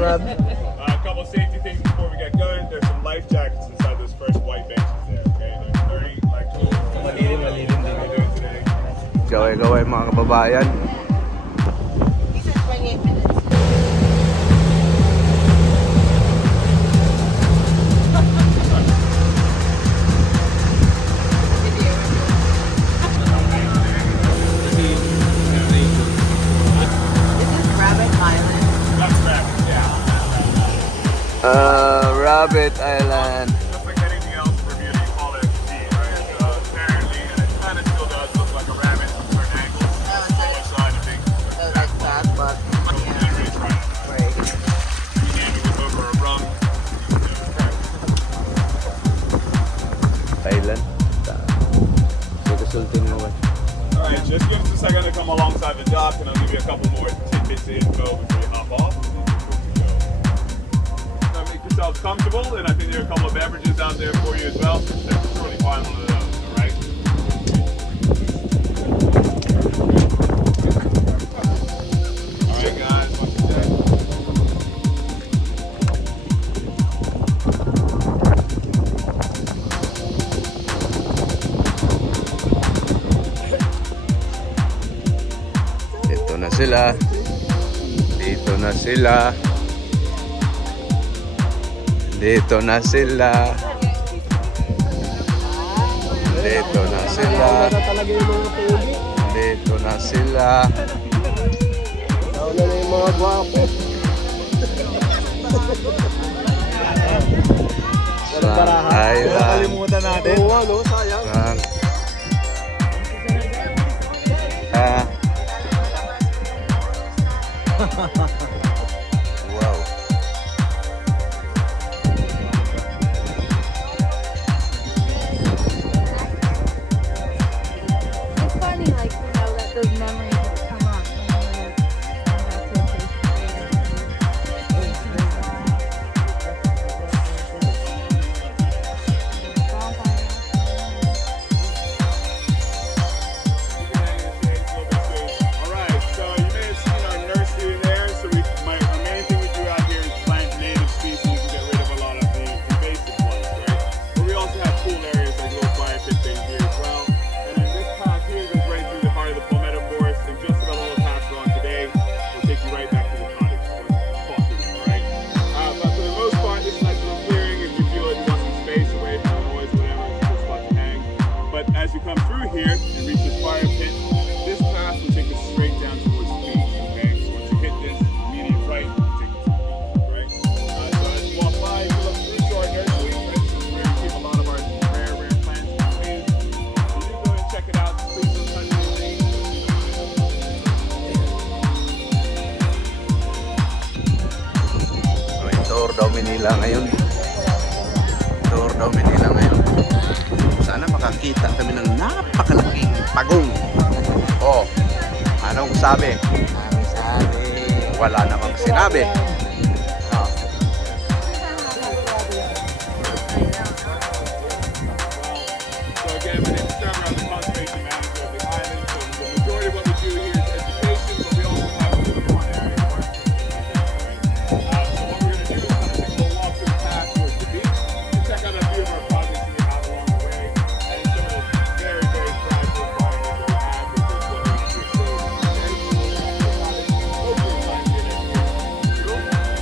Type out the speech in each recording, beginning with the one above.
Rob. A couple safety things before we get going. There's some life jackets inside those first white benches there. Okay, there's 30 like Malilim din. today. Gaway-gaway mga kababayan. These are 28 minutes. Rabbit Island. Just like anything else in Bermuda, you call it a sea, right? So apparently, and it kind of still does look like a rabbit from certain angles. So I think Like that, but they're really trying to right. you can't even go for a rung. Island. Sultin mo ba? Alright, just give us a second to come alongside the dock and I'll give you a couple more tidbits of info before you hop off. So make yourselves comfortable, and I think there are a couple of beverages out there for you as well. So just totally find one of those, alright? Alright guys, what's the day? Dito na sila. Dito na sila. Dito na sila. Dito na sila. Talaga yung mga pugi. Dito na sila. Nauna na yung mga gwapo. Island. Nakalimutan natin. Oo, ano, sayang. Wow. It's funny, like, you know, that those memories will come up when you're come back to Alright, so you may have seen our nursery there. So our main thing we do out here is plant native species and get rid of a lot of the invasive ones, right? But we also have cool areas like little fire pit thing here as well. And then this path here goes right through the heart of the palmetto forest, and just about all the paths we're on today will take you right back to the cottage. Alright? But for the most part, this nice little clearing, if you feel like you want some space away from the noise, whatever, it's a good spot to hang. But as you come through here and reach this fire pit, this path will take us straight down towards the beach, okay? So once you hit this, immediate right, will take you to the beach, right? So as you walk by, you look through to our nursery, right? This is where we keep a lot of our rare plants and trees. You do go and check it out. Please don't touch anything. May tour daw Manila ngayon. Tour daw Manila ngayon. Sana makakita kami ng napakalaking pagong. Oh, anong sabi? Sabi. Wala namang sinabi. Oh. So again, my name is Trevor. I'm the conservation manager of the island. So the majority of what we do here is education, but we also have a little fun area of work. So what we're going to do is kind of take a little walk through the path towards the beach and check out a few of our projects that we have along the way, and some of the very, very fragile environments that we have with this little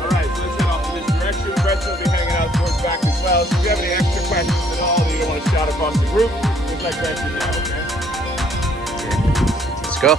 Alright, so let's head off in this direction. Gretchen will be hanging out towards the back as well. So if you have any extra questions at all that you don't want to shout across the group, just let Gretchen know, okay? Let's go.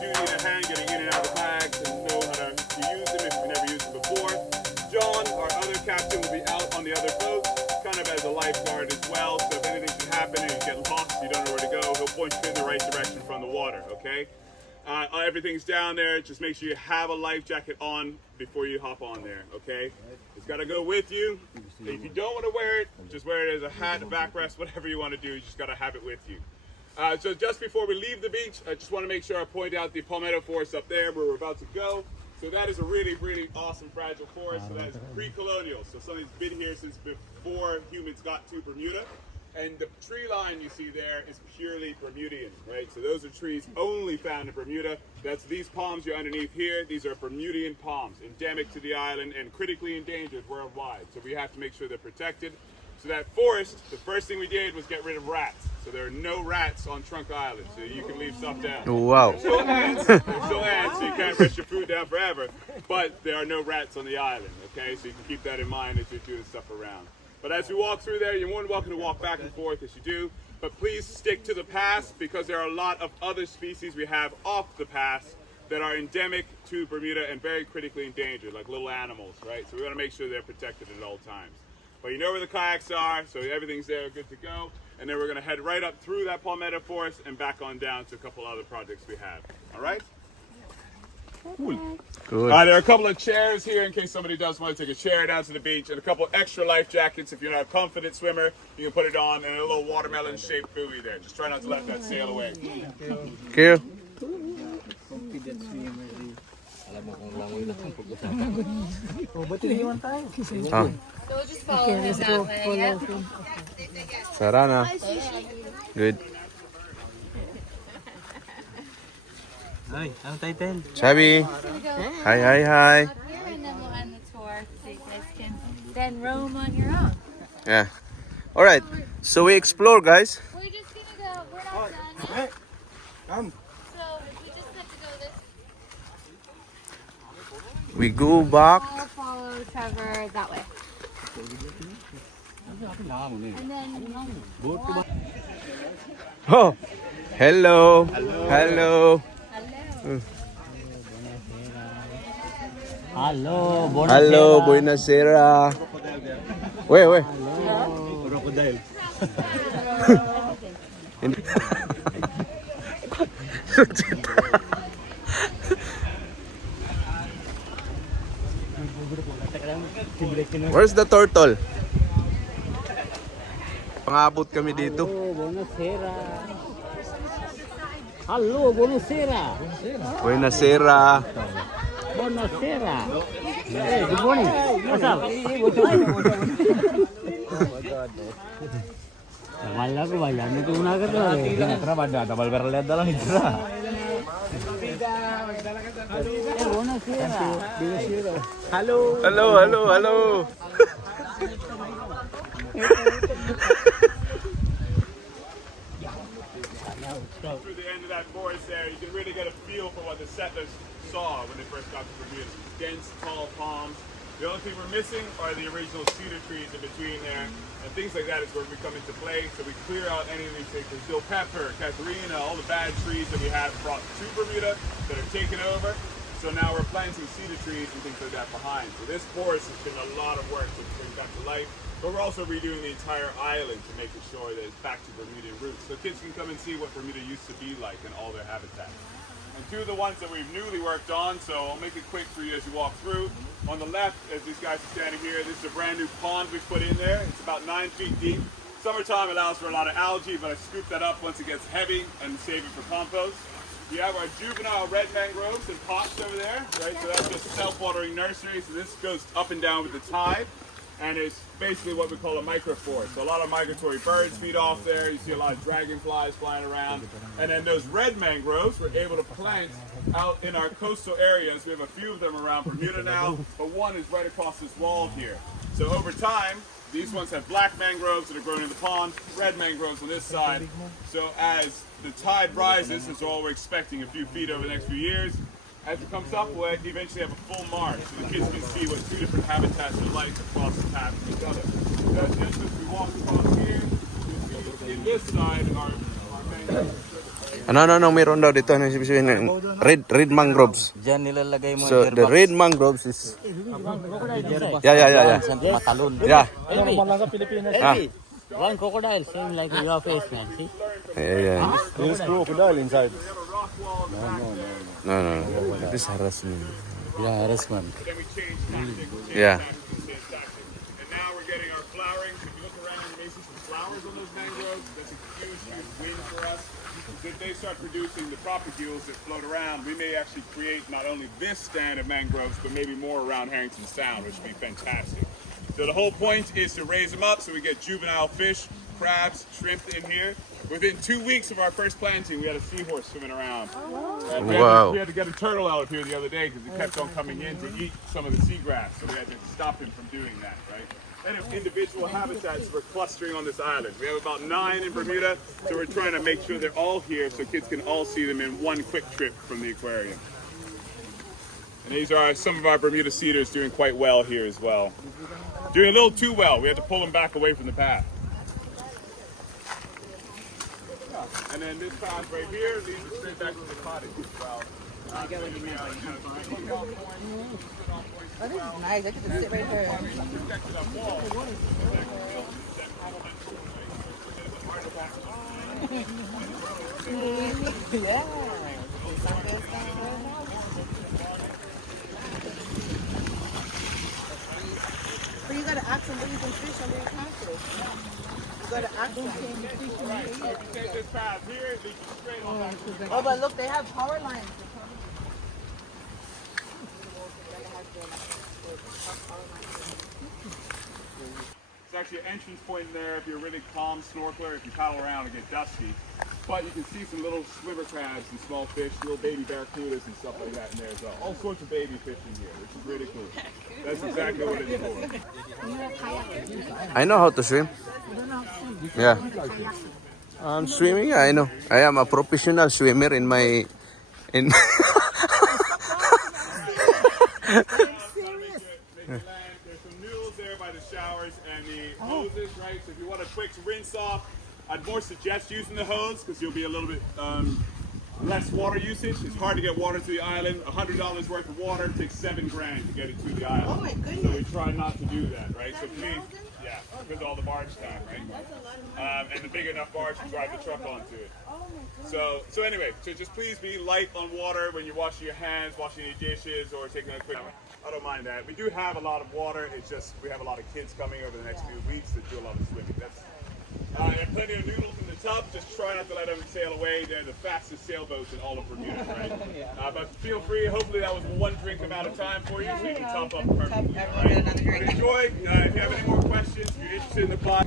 do need a hand getting in and out of the kayaks and know how to use them if you've never used them before, John, our other captain, will be out on the other boat, kind of as a lifeguard as well. So if anything should happen and you get lost, you don't know where to go, he'll point you in the right direction from the water, okay? Everything's down there. Just make sure you have a life jacket on before you hop on there, okay? It's got to go with you. If you don't want to wear it, just wear it as a hat, a backrest, whatever you want to do. You just got to have it with you. So just before we leave the beach, I just want to make sure I point out the palmetto forest up there where we're about to go. So that is a really, really awesome fragile forest. So that is pre-colonial. So something's been here since before humans got to Bermuda. And the tree line you see there is purely Bermudian, right? So those are trees only found in Bermuda. That's these palms you're underneath here. These are Bermudian palms, endemic to the island and critically endangered worldwide. So we have to make sure they're protected. So that forest, the first thing we did was get rid of rats. So there are no rats on Trunk Island, so you can leave stuff down. Wow. There's still ants, so you can't rest your food down forever. But there are no rats on the island, okay? So you can keep that in mind as you're doing stuff around. But as we walk through there, you're more than welcome to walk back and forth as you do. But please stick to the pass because there are a lot of other species we have off the pass that are endemic to Bermuda and very critically endangered, like little animals, right? So we want to make sure they're protected at all times. But you know where the kayaks are, so everything's there, good to go. And then we're going to head right up through that palmetto forest and back on down to a couple other projects we have. All right? Cool. Good. All right, there are a couple of chairs here in case somebody does want to take a chair down to the beach, and a couple extra life jackets. If you're not a confident swimmer, you can put it on, and a little watermelon-shaped buoy there. Just try not to let that sail away. Thank you. Ah, So we'll just follow him that way. Yeah. Sarana. Good. Ay, anong title? Chubby. We're gonna go Hi, hi, hi. up here and then we'll end the tour so you guys can then roam on your own. Yeah. All right. So we explore, guys. We're just gonna go. We're not done yet. Come. So we just have to go this. We go back. I'll follow Trevor that way. And then Oh, hello. Hello. Hello, Hello, buenasera. Wait. Crocodile. Where's the turtle? Pangabot kami dito. Buonasera. Hello, buonasera. Buenasera. Buonasera. Hey, good morning. What's up? Malah aku bayarnya tuh guna kan lah. Kenapa ada tabal berlihat dalam itu lah. Buonasera. Halo. Hello. Through the end of that forest there, you can really get a feel for what the settlers saw when they first got to Bermuda. Dense, tall palms. The only thing we're missing are the original cedar trees in between there. And things like that is where we come into play. So we clear out any of these things. Brazil pepper, casuarina, all the bad trees that we have brought to Bermuda that are taken over. So now we're planting cedar trees and things like that behind. So this forest has been a lot of work to bring back to life. But we're also redoing the entire island to make sure that it's back to Bermudian roots. So kids can come and see what Bermuda used to be like and all their habitats. And two of the ones that we've newly worked on, so I'll make it quick for you as you walk through. On the left, as these guys are standing here, this is a brand new pond we've put in there. It's about 9 feet deep. Summertime allows for a lot of algae, but I scoop that up once it gets heavy and save it for compost. You have our juvenile red mangroves and pots over there, right? So that's just self-watering nurseries. So this goes up and down with the tide. And it's basically what we call a microforest. So a lot of migratory birds feed off there. You see a lot of dragonflies flying around. And then those red mangroves we're able to plant out in our coastal areas. We have a few of them around Bermuda now, but one is right across this wall here. So over time, these ones have black mangroves that are grown in the pond, red mangroves on this side. So as the tide rises, that's all we're expecting, a few feet over the next few years. As it comes up, we'll eventually have a full marsh, so the kids can see what two different habitats are like across the path of each other. So that's just as we walk across here, you see in this side our mangroves. Ano, meron daw dito. Ano yung sabihin? Red mangroves. Diyan nilalagay mo So, the red mangroves is... Yeah. matalon. Yeah. Elvi, one crocodile, same like your face, man. See? Yeah. There's crocodile inside. No. It is harassment. Yeah, harassment. Then we changed tactics. Yeah. And now we're getting our flowering. So if you look around, you may see some flowers on those mangroves. That's a huge win for us. If they start producing the propagules that float around, we may actually create not only this stand of mangroves, but maybe more around Harrington Sound, which would be fantastic. So the whole point is to raise them up so we get juvenile fish, crabs, shrimp in here. Within 2 weeks of our first planting, we had a seahorse swimming around. And we had to get a turtle out of here the other day because he kept on coming in to eat some of the seagrass. So we had to stop him from doing that, right? And individual habitats we're clustering on this island. We have about 9 in Bermuda, so we're trying to make sure they're all here so kids can all see them in one quick trip from the aquarium. And these are some of our Bermuda cedars doing quite well here as well. Doing a little too well. We had to pull them back away from the path. And then this path right here leads us straight back to the cottage as well. I get what you mean by campfire. Oh, this is nice. I get to sit right here. Yeah. But you gotta ask them where you can fish under your cactus. You gotta ask them. Take this path here, it leads you straight on back. Oh, but look, they have power lines. It's actually an entrance point in there if you're a really calm snorkeler, if you paddle around and get dusty. But you can see some little swimmer crabs and small fish, little baby barracudas and stuff like that in there as well. All sorts of baby fish in here, which is really cool. That's exactly what it's for. I know how to swim. Yeah. Swimming, yeah, I know. I am a professional swimmer in my... in. There's some noodles there by the showers and the hoses, right? So if you want a quick rinse off, I'd more suggest using the hose because you'll be a little bit less water usage. It's hard to get water to the island. $100 worth of water takes $7 grand to get it to the island. Oh my goodness. So we try not to do that, right? So please, yeah, because of all the barge time, right? And the big enough barge to drive the truck onto it. So anyway, so just please be light on water when you're washing your hands, washing your dishes, or taking a quick. I don't mind that. We do have a lot of water. It's just we have a lot of kids coming over the next few weeks that do a lot of swimming. That's and plenty of noodles in the tub. Just try not to let them sail away. They're the fastest sailboats in all of Bermuda, right? But feel free. Hopefully that was one drink amount of time for you, so you can top up perfectly. All right? But enjoy. If you have any more questions, if you're interested in the class.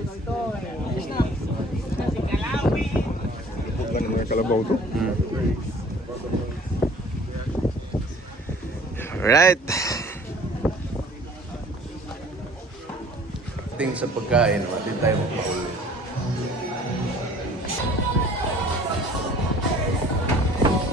Alright. Ting sa pagkain, hindi tayo magpahuli.